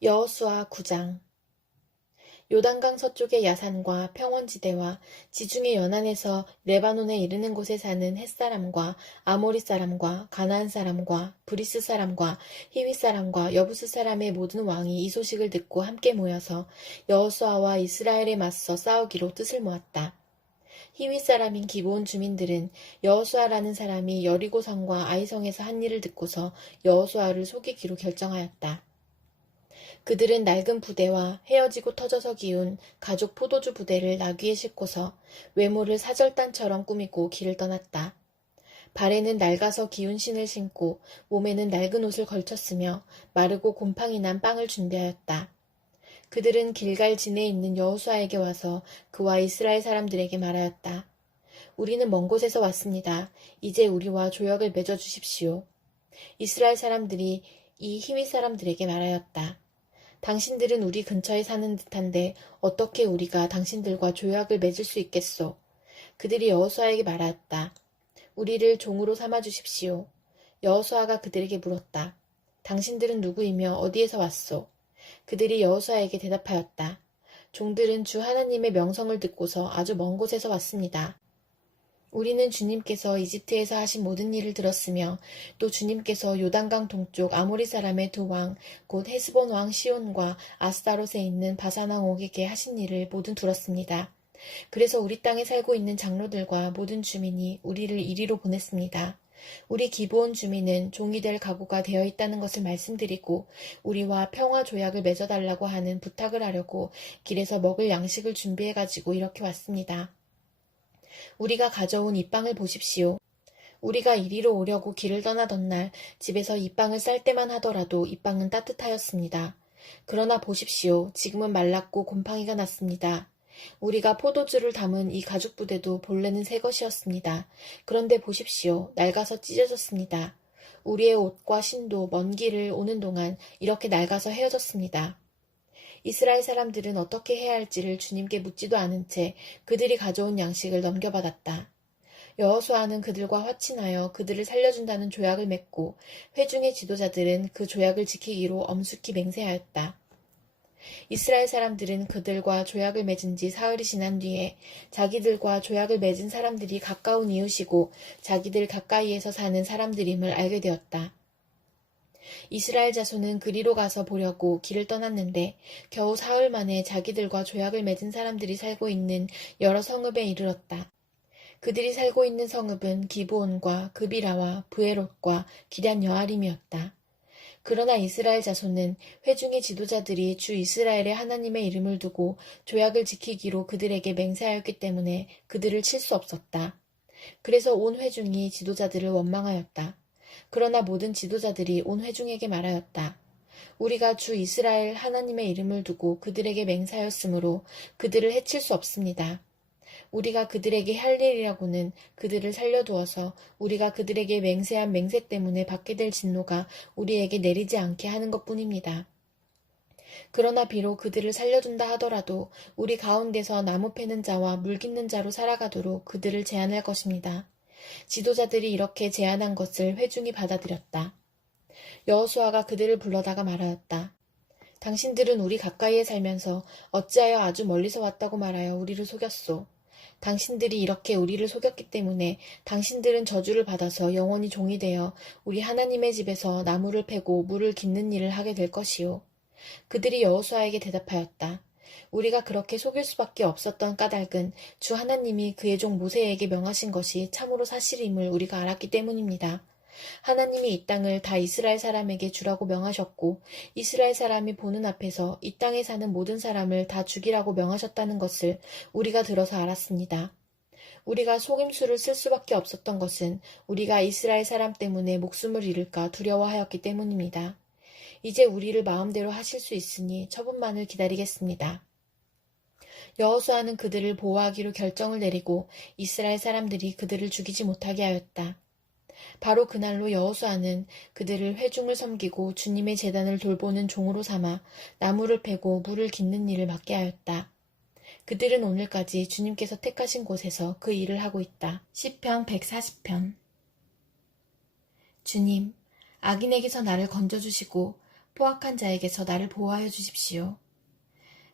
여호수아 9장. 요단강 서쪽의 야산과 평원지대와 지중해 연안에서 레바논에 이르는 곳에 사는 헷사람과 아모리 사람과 가나안 사람과 브리스 사람과 히위 사람과 여부스 사람의 모든 왕이 이 소식을 듣고 함께 모여서 여호수아와 이스라엘에 맞서 싸우기로 뜻을 모았다. 히위 사람인 기브온 주민들은 여호수아라는 사람이 여리고성과 아이성에서 한 일을 듣고서 여호수아를 속이기로 결정하였다. 그들은 낡은 부대와 헤어지고 터져서 기운 가죽 포도주 부대를 나귀에 싣고서 외모를 사절단처럼 꾸미고 길을 떠났다. 발에는 낡아서 기운 신을 신고 몸에는 낡은 옷을 걸쳤으며 마르고 곰팡이 난 빵을 준비하였다. 그들은 길갈 진에 있는 여호수아에게 와서 그와 이스라엘 사람들에게 말하였다. 우리는 먼 곳에서 왔습니다. 이제 우리와 조약을 맺어 주십시오. 이스라엘 사람들이 이 히위 사람들에게 말하였다. 당신들은 우리 근처에 사는 듯한데 어떻게 우리가 당신들과 조약을 맺을 수 있겠소? 그들이 여호수아에게 말하였다. 우리를 종으로 삼아 주십시오. 여호수아가 그들에게 물었다. 당신들은 누구이며 어디에서 왔소? 그들이 여호수아에게 대답하였다. 종들은 주 하나님의 명성을 듣고서 아주 먼 곳에서 왔습니다. 우리는 주님께서 이집트에서 하신 모든 일을 들었으며 또 주님께서 요단강 동쪽 아모리 사람의 두 왕 곧 헤스본 왕 시온과 아스타롯에 있는 바산 왕 옥에게 하신 일을 모두 들었습니다. 그래서 우리 땅에 살고 있는 장로들과 모든 주민이 우리를 이리로 보냈습니다. 우리 기브온 주민은 종이 될 각오가 되어 있다는 것을 말씀드리고 우리와 평화 조약을 맺어달라고 하는 부탁을 하려고 길에서 먹을 양식을 준비해가지고 이렇게 왔습니다. 우리가 가져온 이 빵을 보십시오. 우리가 이리로 오려고 길을 떠나던 날 집에서 이 빵을 쌀 때만 하더라도 이 빵은 따뜻하였습니다. 그러나 보십시오. 지금은 말랐고 곰팡이가 났습니다. 우리가 포도주를 담은 이 가죽 부대도 본래는 새 것이었습니다. 그런데 보십시오. 낡아서 찢어졌습니다. 우리의 옷과 신도 먼 길을 오는 동안 이렇게 낡아서 헤어졌습니다. 이스라엘 사람들은 어떻게 해야 할지를 주님께 묻지도 않은 채 그들이 가져온 양식을 넘겨받았다. 여호수아는 그들과 화친하여 그들을 살려준다는 조약을 맺고 회중의 지도자들은 그 조약을 지키기로 엄숙히 맹세하였다. 이스라엘 사람들은 그들과 조약을 맺은 지 사흘이 지난 뒤에 자기들과 조약을 맺은 사람들이 가까운 이웃이고 자기들 가까이에서 사는 사람들임을 알게 되었다. 이스라엘 자손은 그리로 가서 보려고 길을 떠났는데 겨우 사흘 만에 자기들과 조약을 맺은 사람들이 살고 있는 여러 성읍에 이르렀다. 그들이 살고 있는 성읍은 기브온과 그비라와 브에롯과 기럇 여아림이었다. 그러나 이스라엘 자손은 회중의 지도자들이 주 이스라엘의 하나님의 이름을 두고 조약을 지키기로 그들에게 맹세하였기 때문에 그들을 칠 수 없었다. 그래서 온 회중이 지도자들을 원망하였다. 그러나 모든 지도자들이 온 회중에게 말하였다. 우리가 주 이스라엘 하나님의 이름을 두고 그들에게 맹세하였으므로 그들을 해칠 수 없습니다. 우리가 그들에게 할 일이라고는 그들을 살려두어서 우리가 그들에게 맹세한 맹세 때문에 받게 될 진노가 우리에게 내리지 않게 하는 것뿐입니다. 그러나 비록 그들을 살려준다 하더라도 우리 가운데서 나무 패는 자와 물 깃는 자로 살아가도록 그들을 제한할 것입니다. 지도자들이 이렇게 제안한 것을 회중이 받아들였다. 여호수아가 그들을 불러다가 말하였다. 당신들은 우리 가까이에 살면서 어찌하여 아주 멀리서 왔다고 말하여 우리를 속였소. 당신들이 이렇게 우리를 속였기 때문에 당신들은 저주를 받아서 영원히 종이 되어 우리 하나님의 집에서 나무를 패고 물을 깃는 일을 하게 될 것이요. 그들이 여호수아에게 대답하였다. 우리가 그렇게 속일 수밖에 없었던 까닭은 주 하나님이 그의 종 모세에게 명하신 것이 참으로 사실임을 우리가 알았기 때문입니다. 하나님이 이 땅을 다 이스라엘 사람에게 주라고 명하셨고 이스라엘 사람이 보는 앞에서 이 땅에 사는 모든 사람을 다 죽이라고 명하셨다는 것을 우리가 들어서 알았습니다. 우리가 속임수를 쓸 수밖에 없었던 것은 우리가 이스라엘 사람 때문에 목숨을 잃을까 두려워하였기 때문입니다. 이제 우리를 마음대로 하실 수 있으니 처분만을 기다리겠습니다. 여호수아는 그들을 보호하기로 결정을 내리고 이스라엘 사람들이 그들을 죽이지 못하게 하였다. 바로 그날로 여호수아는 그들을 회중을 섬기고 주님의 제단을 돌보는 종으로 삼아 나무를 패고 물을 깃는 일을 맡게 하였다. 그들은 오늘까지 주님께서 택하신 곳에서 그 일을 하고 있다. 시편 140편. 주님, 악인에게서 나를 건져주시고 포악한 자에게서 나를 보호하여 주십시오.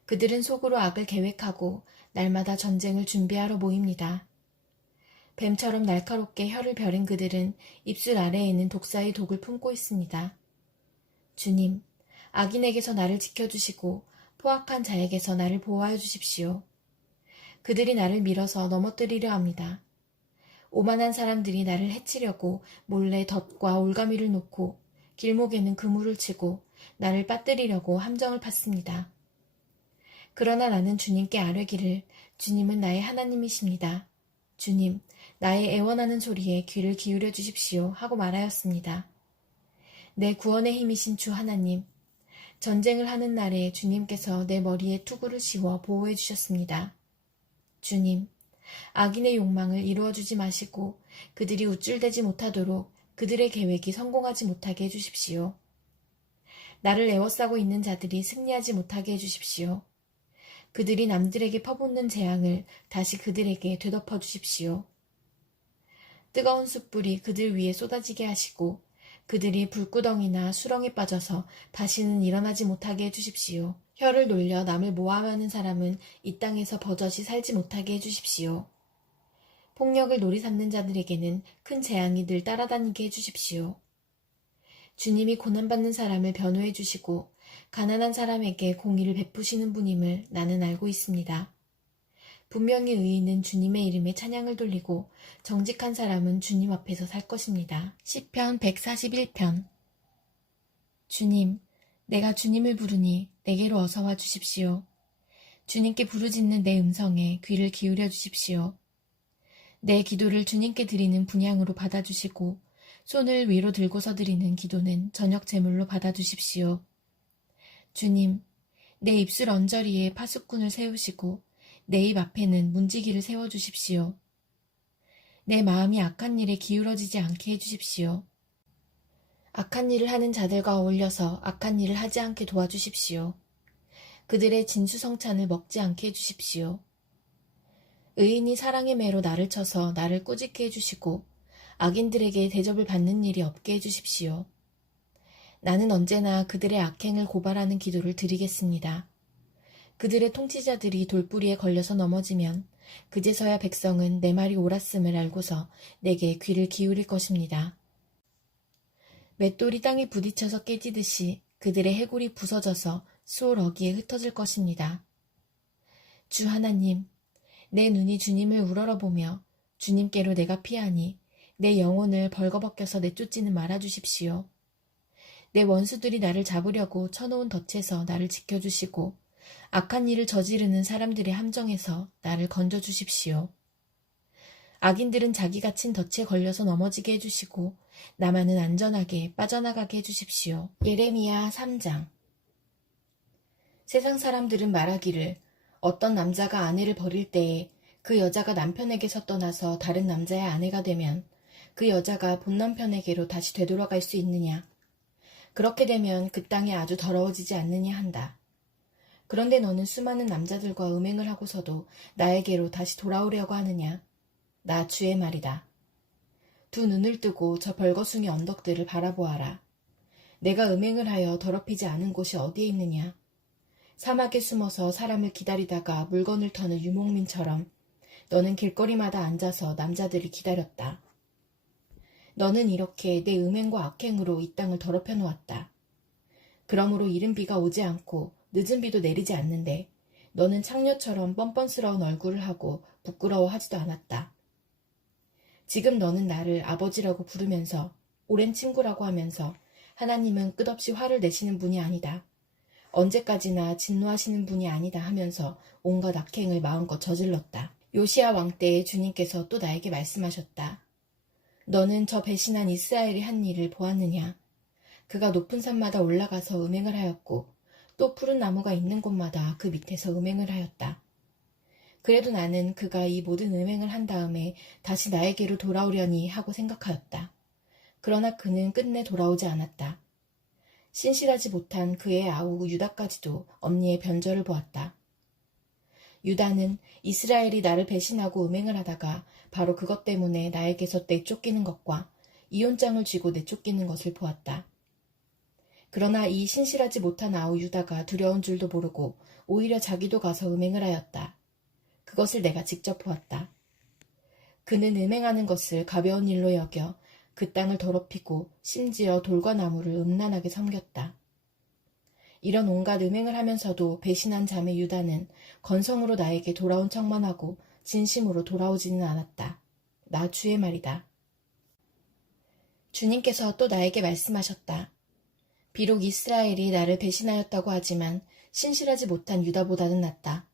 그들은 속으로 악을 계획하고 날마다 전쟁을 준비하러 모입니다. 뱀처럼 날카롭게 혀를 벼린 그들은 입술 아래에는 독사의 독을 품고 있습니다. 주님, 악인에게서 나를 지켜주시고 포악한 자에게서 나를 보호하여 주십시오. 그들이 나를 밀어서 넘어뜨리려 합니다. 오만한 사람들이 나를 해치려고 몰래 덫과 올가미를 놓고 길목에는 그물을 치고 나를 빠뜨리려고 함정을 팠습니다. 그러나 나는 주님께 아뢰기를 주님은 나의 하나님이십니다. 주님, 나의 애원하는 소리에 귀를 기울여 주십시오 하고 말하였습니다. 내 구원의 힘이신 주 하나님, 전쟁을 하는 날에 주님께서 내 머리에 투구를 씌워 보호해 주셨습니다. 주님, 악인의 욕망을 이루어주지 마시고 그들이 우쭐대지 못하도록 그들의 계획이 성공하지 못하게 해주십시오. 나를 애워싸고 있는 자들이 승리하지 못하게 해주십시오. 그들이 남들에게 퍼붓는 재앙을 다시 그들에게 되덮어 주십시오. 뜨거운 숯불이 그들 위에 쏟아지게 하시고 그들이 불구덩이나 수렁에 빠져서 다시는 일어나지 못하게 해주십시오. 혀를 놀려 남을 모함하는 사람은 이 땅에서 버젓이 살지 못하게 해주십시오. 폭력을 놀이삼는 자들에게는 큰 재앙이 늘 따라다니게 해주십시오. 주님이 고난받는 사람을 변호해 주시고 가난한 사람에게 공의를 베푸시는 분임을 나는 알고 있습니다. 분명히 의인은 주님의 이름에 찬양을 돌리고 정직한 사람은 주님 앞에서 살 것입니다. 시편 141편. 주님, 내가 주님을 부르니 내게로 어서 와 주십시오. 주님께 부르짖는 내 음성에 귀를 기울여 주십시오. 내 기도를 주님께 드리는 분향으로 받아주시고 손을 위로 들고서 드리는 기도는 저녁 제물로 받아주십시오. 주님, 내 입술 언저리에 파수꾼을 세우시고 내 입 앞에는 문지기를 세워주십시오. 내 마음이 악한 일에 기울어지지 않게 해주십시오. 악한 일을 하는 자들과 어울려서 악한 일을 하지 않게 도와주십시오. 그들의 진수성찬을 먹지 않게 해주십시오. 의인이 사랑의 매로 나를 쳐서 나를 꾸짖게 해주시고 악인들에게 대접을 받는 일이 없게 해주십시오. 나는 언제나 그들의 악행을 고발하는 기도를 드리겠습니다. 그들의 통치자들이 돌뿌리에 걸려서 넘어지면 그제서야 백성은 내 말이 옳았음을 알고서 내게 귀를 기울일 것입니다. 맷돌이 땅에 부딪혀서 깨지듯이 그들의 해골이 부서져서 수월 어귀에 흩어질 것입니다. 주 하나님, 내 눈이 주님을 우러러보며 주님께로 내가 피하니 내 영혼을 벌거벗겨서 내쫓지는 말아주십시오. 내 원수들이 나를 잡으려고 쳐놓은 덫에서 나를 지켜주시고 악한 일을 저지르는 사람들의 함정에서 나를 건져주십시오. 악인들은 자기가 친 덫에 걸려서 넘어지게 해주시고 나만은 안전하게 빠져나가게 해주십시오. 예레미야 3장. 세상 사람들은 말하기를 어떤 남자가 아내를 버릴 때에 그 여자가 남편에게서 떠나서 다른 남자의 아내가 되면 그 여자가 본 남편에게로 다시 되돌아갈 수 있느냐. 그렇게 되면 그 땅이 아주 더러워지지 않느냐 한다. 그런데 너는 수많은 남자들과 음행을 하고서도 나에게로 다시 돌아오려고 하느냐. 나 주의 말이다. 두 눈을 뜨고 저 벌거숭이 언덕들을 바라보아라. 내가 음행을 하여 더럽히지 않은 곳이 어디에 있느냐. 사막에 숨어서 사람을 기다리다가 물건을 터는 유목민처럼 너는 길거리마다 앉아서 남자들을 기다렸다. 너는 이렇게 내 음행과 악행으로 이 땅을 더럽혀 놓았다. 그러므로 이른 비가 오지 않고 늦은 비도 내리지 않는데 너는 창녀처럼 뻔뻔스러운 얼굴을 하고 부끄러워하지도 않았다. 지금 너는 나를 아버지라고 부르면서 오랜 친구라고 하면서 하나님은 끝없이 화를 내시는 분이 아니다. 언제까지나 진노하시는 분이 아니다 하면서 온갖 악행을 마음껏 저질렀다. 요시야 왕 때에 주님께서 또 나에게 말씀하셨다. 너는 저 배신한 이스라엘이 한 일을 보았느냐? 그가 높은 산마다 올라가서 음행을 하였고 또 푸른 나무가 있는 곳마다 그 밑에서 음행을 하였다. 그래도 나는 그가 이 모든 음행을 한 다음에 다시 나에게로 돌아오려니 하고 생각하였다. 그러나 그는 끝내 돌아오지 않았다. 신실하지 못한 그의 아우 유다까지도 언니의 변절을 보았다. 유다는 이스라엘이 나를 배신하고 음행을 하다가 바로 그것 때문에 나에게서 내쫓기는 것과 이혼장을 쥐고 내쫓기는 것을 보았다. 그러나 이 신실하지 못한 아우 유다가 두려운 줄도 모르고 오히려 자기도 가서 음행을 하였다. 그것을 내가 직접 보았다. 그는 음행하는 것을 가벼운 일로 여겨 그 땅을 더럽히고 심지어 돌과 나무를 음란하게 섬겼다. 이런 온갖 음행을 하면서도 배신한 자매 유다는 건성으로 나에게 돌아온 척만 하고 진심으로 돌아오지는 않았다. 나 주의 말이다. 주님께서 또 나에게 말씀하셨다. 비록 이스라엘이 나를 배신하였다고 하지만 신실하지 못한 유다보다는 낫다.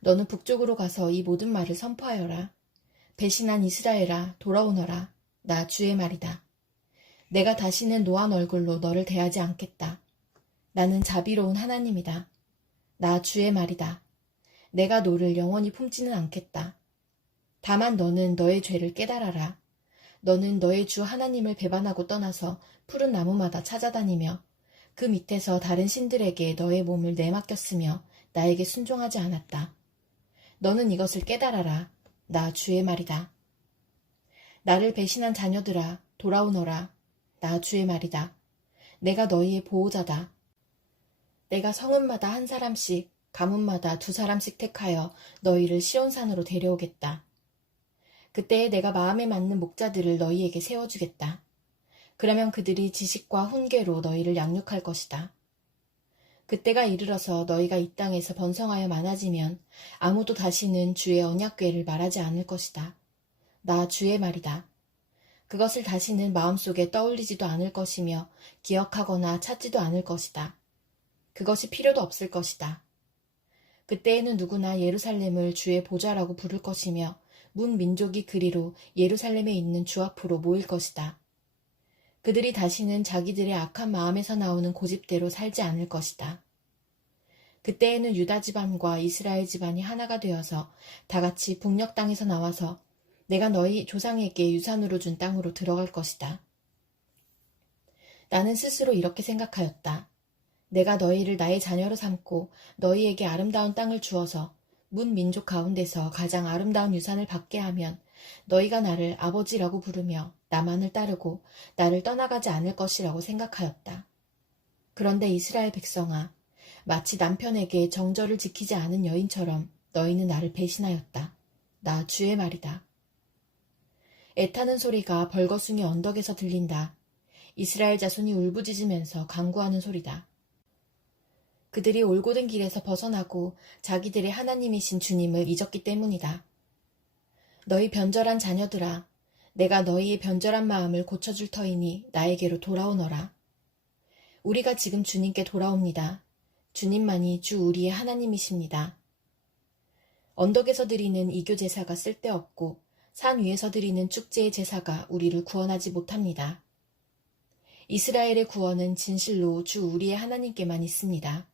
너는 북쪽으로 가서 이 모든 말을 선포하여라. 배신한 이스라엘아, 돌아오너라. 나 주의 말이다. 내가 다시는 노한 얼굴로 너를 대하지 않겠다. 나는 자비로운 하나님이다. 나 주의 말이다. 내가 너를 영원히 품지는 않겠다. 다만 너는 너의 죄를 깨달아라. 너는 너의 주 하나님을 배반하고 떠나서 푸른 나무마다 찾아다니며 그 밑에서 다른 신들에게 너의 몸을 내맡겼으며 나에게 순종하지 않았다. 너는 이것을 깨달아라. 나 주의 말이다. 나를 배신한 자녀들아, 돌아오너라. 나 주의 말이다. 내가 너희의 보호자다. 내가 성읍마다 한 사람씩, 가문마다 두 사람씩 택하여 너희를 시온산으로 데려오겠다. 그때에 내가 마음에 맞는 목자들을 너희에게 세워주겠다. 그러면 그들이 지식과 훈계로 너희를 양육할 것이다. 그때가 이르러서 너희가 이 땅에서 번성하여 많아지면 아무도 다시는 주의 언약궤를 말하지 않을 것이다. 나 주의 말이다. 그것을 다시는 마음속에 떠올리지도 않을 것이며 기억하거나 찾지도 않을 것이다. 그것이 필요도 없을 것이다. 그때에는 누구나 예루살렘을 주의 보좌라고 부를 것이며 문 민족이 그리로 예루살렘에 있는 주 앞으로 모일 것이다. 그들이 다시는 자기들의 악한 마음에서 나오는 고집대로 살지 않을 것이다. 그때에는 유다 집안과 이스라엘 집안이 하나가 되어서 다 같이 북녘 땅에서 나와서 내가 너희 조상에게 유산으로 준 땅으로 들어갈 것이다. 나는 스스로 이렇게 생각하였다. 내가 너희를 나의 자녀로 삼고 너희에게 아름다운 땅을 주어서 문 민족 가운데서 가장 아름다운 유산을 받게 하면 너희가 나를 아버지라고 부르며 나만을 따르고 나를 떠나가지 않을 것이라고 생각하였다. 그런데 이스라엘 백성아, 마치 남편에게 정절을 지키지 않은 여인처럼 너희는 나를 배신하였다. 나 주의 말이다. 애타는 소리가 벌거숭이 언덕에서 들린다. 이스라엘 자손이 울부짖으면서 간구하는 소리다. 그들이 올곧은 길에서 벗어나고 자기들의 하나님이신 주님을 잊었기 때문이다. 너희 변절한 자녀들아, 내가 너희의 변절한 마음을 고쳐줄 터이니 나에게로 돌아오너라. 우리가 지금 주님께 돌아옵니다. 주님만이 주 우리의 하나님이십니다. 언덕에서 드리는 이교 제사가 쓸데없고 산 위에서 드리는 축제의 제사가 우리를 구원하지 못합니다. 이스라엘의 구원은 진실로 주 우리의 하나님께만 있습니다.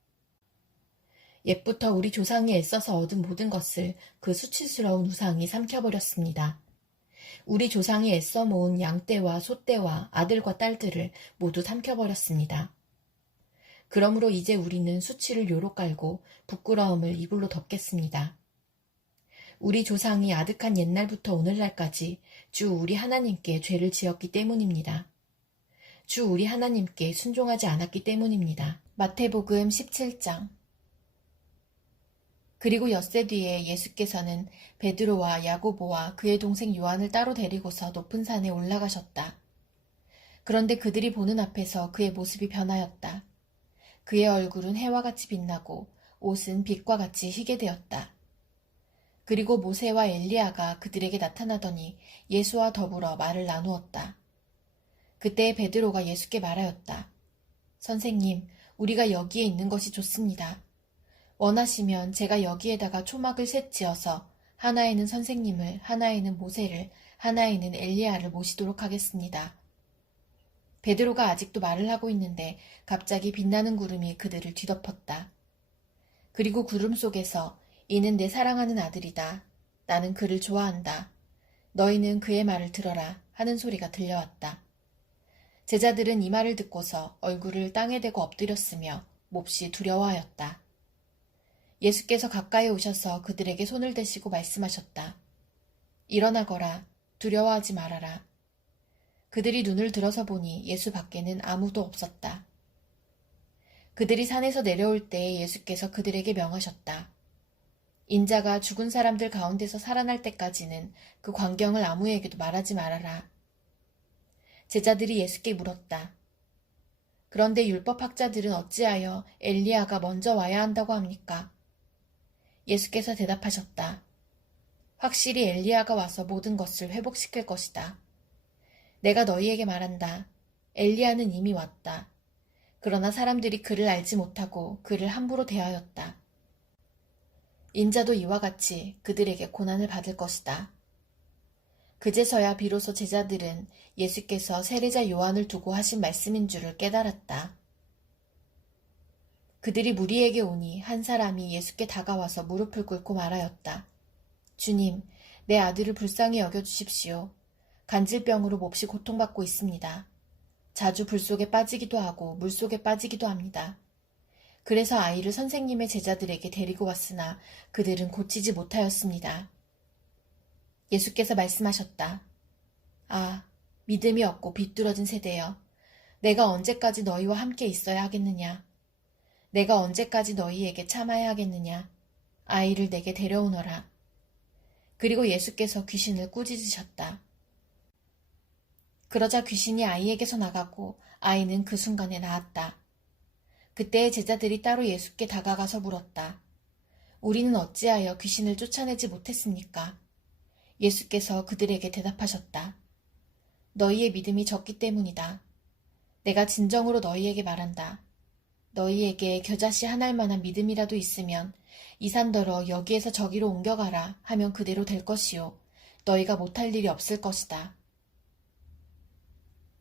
옛부터 우리 조상이 애써서 얻은 모든 것을 그 수치스러운 우상이 삼켜버렸습니다. 우리 조상이 애써 모은 양떼와 소떼와 아들과 딸들을 모두 삼켜버렸습니다. 그러므로 이제 우리는 수치를 요로 깔고 부끄러움을 이불로 덮겠습니다. 우리 조상이 아득한 옛날부터 오늘날까지 주 우리 하나님께 죄를 지었기 때문입니다. 주 우리 하나님께 순종하지 않았기 때문입니다. 마태복음 17장. 그리고 엿새 뒤에 예수께서는 베드로와 야고보와 그의 동생 요한을 따로 데리고서 높은 산에 올라가셨다. 그런데 그들이 보는 앞에서 그의 모습이 변하였다. 그의 얼굴은 해와 같이 빛나고 옷은 빛과 같이 희게 되었다. 그리고 모세와 엘리야가 그들에게 나타나더니 예수와 더불어 말을 나누었다. 그때 베드로가 예수께 말하였다. 선생님, 우리가 여기에 있는 것이 좋습니다. 원하시면 제가 여기에다가 초막을 셋 지어서 하나에는 선생님을, 하나에는 모세를, 하나에는 엘리야를 모시도록 하겠습니다. 베드로가 아직도 말을 하고 있는데 갑자기 빛나는 구름이 그들을 뒤덮었다. 그리고 구름 속에서 이는 내 사랑하는 아들이다. 나는 그를 좋아한다. 너희는 그의 말을 들어라 하는 소리가 들려왔다. 제자들은 이 말을 듣고서 얼굴을 땅에 대고 엎드렸으며 몹시 두려워하였다. 예수께서 가까이 오셔서 그들에게 손을 대시고 말씀하셨다. 일어나거라. 두려워하지 말아라. 그들이 눈을 들어서 보니 예수 밖에는 아무도 없었다. 그들이 산에서 내려올 때에 예수께서 그들에게 명하셨다. 인자가 죽은 사람들 가운데서 살아날 때까지는 그 광경을 아무에게도 말하지 말아라. 제자들이 예수께 물었다. 그런데 율법학자들은 어찌하여 엘리야가 먼저 와야 한다고 합니까? 예수께서 대답하셨다. 확실히 엘리야가 와서 모든 것을 회복시킬 것이다. 내가 너희에게 말한다. 엘리야는 이미 왔다. 그러나 사람들이 그를 알지 못하고 그를 함부로 대하였다. 인자도 이와 같이 그들에게 고난을 받을 것이다. 그제서야 비로소 제자들은 예수께서 세례자 요한을 두고 하신 말씀인 줄을 깨달았다. 그들이 무리에게 오니 한 사람이 예수께 다가와서 무릎을 꿇고 말하였다. 주님, 내 아들을 불쌍히 여겨주십시오. 간질병으로 몹시 고통받고 있습니다. 자주 불 속에 빠지기도 하고 물 속에 빠지기도 합니다. 그래서 아이를 선생님의 제자들에게 데리고 왔으나 그들은 고치지 못하였습니다. 예수께서 말씀하셨다. 아, 믿음이 없고 비뚤어진 세대여. 내가 언제까지 너희와 함께 있어야 하겠느냐? 내가 언제까지 너희에게 참아야 하겠느냐? 아이를 내게 데려오너라. 그리고 예수께서 귀신을 꾸짖으셨다. 그러자 귀신이 아이에게서 나가고 아이는 그 순간에 나았다. 그때 제자들이 따로 예수께 다가가서 물었다. 우리는 어찌하여 귀신을 쫓아내지 못했습니까? 예수께서 그들에게 대답하셨다. 너희의 믿음이 적기 때문이다. 내가 진정으로 너희에게 말한다. 너희에게 겨자씨 한 알만한 믿음이라도 있으면 이 산더러 여기에서 저기로 옮겨가라 하면 그대로 될 것이요. 너희가 못할 일이 없을 것이다.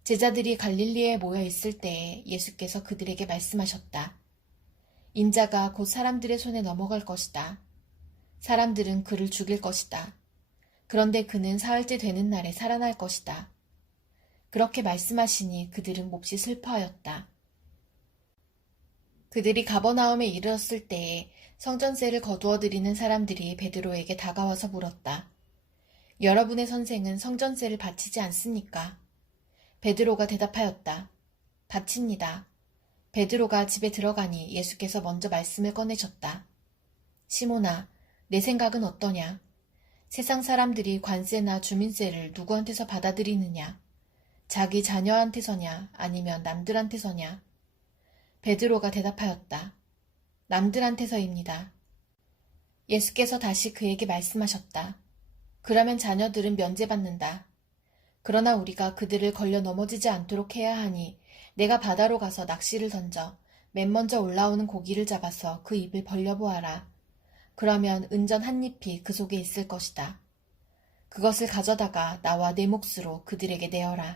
제자들이 갈릴리에 모여 있을 때에 예수께서 그들에게 말씀하셨다. 인자가 곧 사람들의 손에 넘어갈 것이다. 사람들은 그를 죽일 것이다. 그런데 그는 사흘째 되는 날에 살아날 것이다. 그렇게 말씀하시니 그들은 몹시 슬퍼하였다. 그들이 가버나움에 이르렀을 때에 성전세를 거두어 드리는 사람들이 베드로에게 다가와서 물었다. 여러분의 선생은 성전세를 바치지 않습니까? 베드로가 대답하였다. 바칩니다. 베드로가 집에 들어가니 예수께서 먼저 말씀을 꺼내셨다. 시몬아, 내 생각은 어떠냐? 세상 사람들이 관세나 주민세를 누구한테서 받아들이느냐? 자기 자녀한테서냐 아니면 남들한테서냐? 베드로가 대답하였다. 남들한테서입니다. 예수께서 다시 그에게 말씀하셨다. 그러면 자녀들은 면제받는다. 그러나 우리가 그들을 걸려 넘어지지 않도록 해야 하니 내가 바다로 가서 낚시를 던져 맨 먼저 올라오는 고기를 잡아서 그 입을 벌려보아라. 그러면 은전 한 잎이 그 속에 있을 것이다. 그것을 가져다가 나와 내 몫으로 그들에게 내어라.